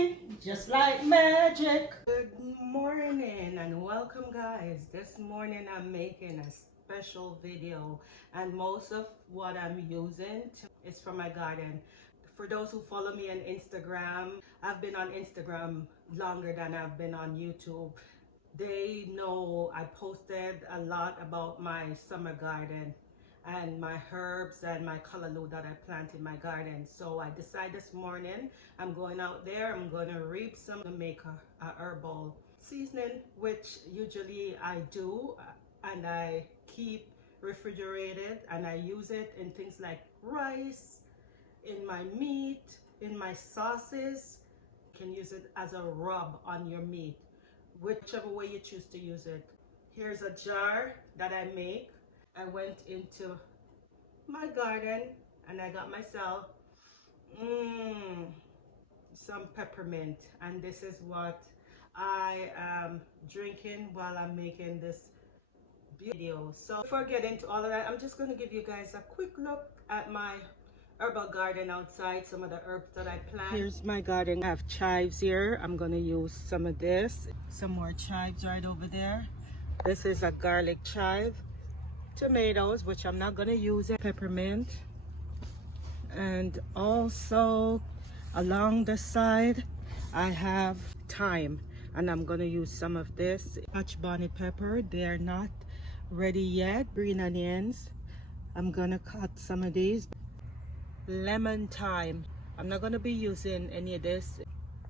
working just like magic. Good morning and welcome, guys. This morning I'm making a special video, and most of what I'm using is from my garden. For those who follow me on Instagram, I've been on Instagram longer than I've been on YouTube. They know I posted a lot about my summer garden and my herbs and my callaloo that I plant in my garden. So I decided this morning I'm going out there, I'm going to reap some to make a herbal seasoning, which usually I do and I keep refrigerated, and I use it in things like rice, in my meat, in my sauces. You can use it as a rub on your meat, whichever way you choose to use it. Here's a jar that I make. I went into my garden and I got myself some peppermint, and this is what I am drinking while I'm making this video. So before I get into all of that, I'm just going to give you guys a quick look at my herbal garden outside, some of the herbs that I plant. Here's my garden. I have chives here. I'm going to use some of this. Some more chives right over there. This is a garlic chive. Tomatoes, which I'm not going to use it. Peppermint. And also along the side I have thyme, and I'm going to use some of this. Touch bonnet pepper. They're not ready yet. Green onions. I'm going to cut some of these. Lemon thyme. I'm not going to be using any of this.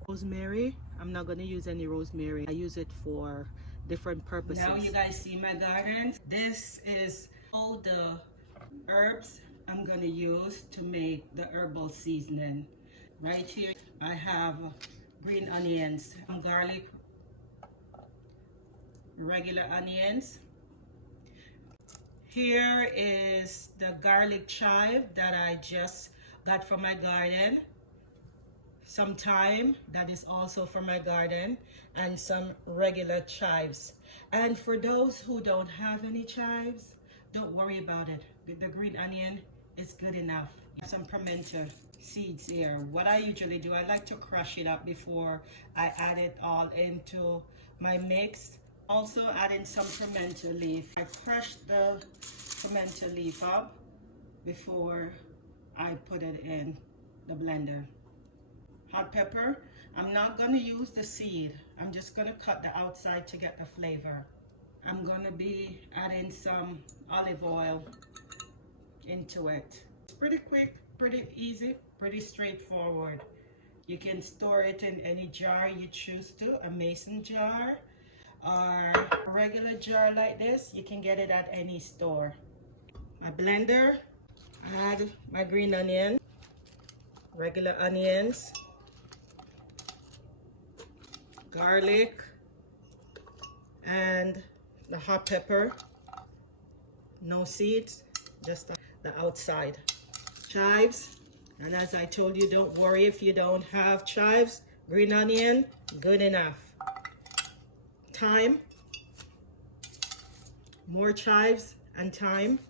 Rosemary. I'm not going to use any rosemary. I use it for different purposes. Now you guys see my garden. This is all the herbs I'm going to use to make the herbal seasoning. Right here I have green onions, some garlic, regular onions. Here is the garlic chive that I just got from my garden. Some thyme that is also from my garden, and some regular chives. And for those who don't have any chives, don't worry about it. The green onion is good enough. Some pimento seeds here. What I usually do, I like to crush it up before I add it all into my mix. Also add in some pimento leaf. I crush the pimento leaf up before I put it in the blender. Hot pepper. I'm not going to use the seed. I'm just going to cut the outside to get the flavor. I'm going to be adding some olive oil into it. It's pretty quick, pretty easy, pretty straightforward. You can store it in any jar you choose to, a mason jar or a regular jar like this. You can get it at any store. My blender, add my green onion, regular onions, garlic, and the hot pepper. No seeds, just the outside. Chives, and as I told you, don't worry if you don't have chives. Green onion, good enough. Thyme, more chives and thyme.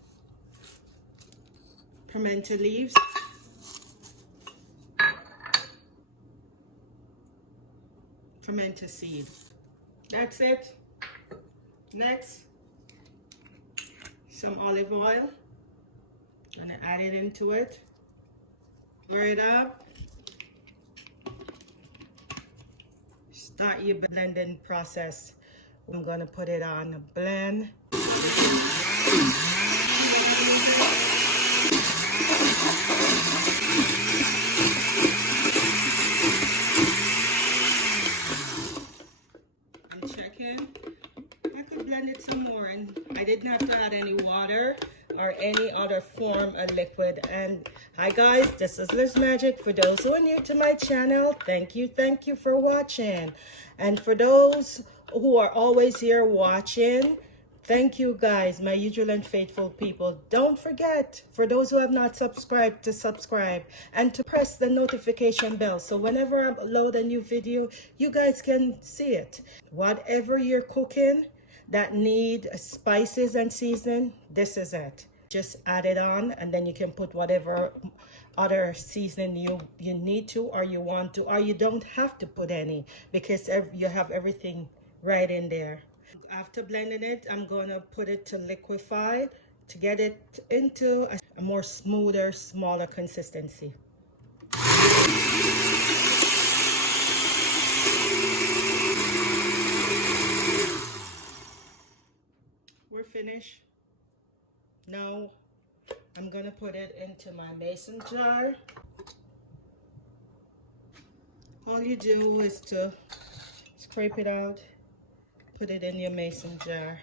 Pimento leaves. Pimento seed. That's it. Next, some olive oil. Gonna add it into it. Stir it up. Start your blending process. I'm gonna put it on a blend. I'm checking. I could blend it some more, and I didn't have to add any water or any other form of liquid. And hi guys, this is Lizmagic. For those who are new to my channel, thank you for watching. And for those who are always here watching, thank you guys, my usual and faithful people. Don't forget, for those who have not subscribed, to subscribe and to press the notification bell, so whenever I upload a new video, you guys can see it. Whatever you're cooking that need spices and seasoning, this is it. Just add it on, and then you can put whatever other seasoning you need to, or you want to, or you don't have to put any, because you have everything right in there. After blending it, I'm gonna put it to liquefy to get it into a more smoother, smaller consistency. We're finished. Now I'm gonna put it into my mason jar. All you do is to scrape it out, put it in your mason jar.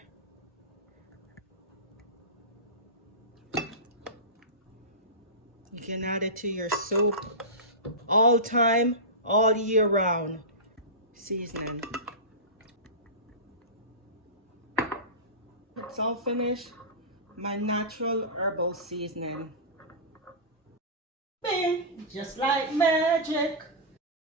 You can add it to your soup all time, all year round seasoning. It's all finished. My natural herbal seasoning. Bing, just like magic.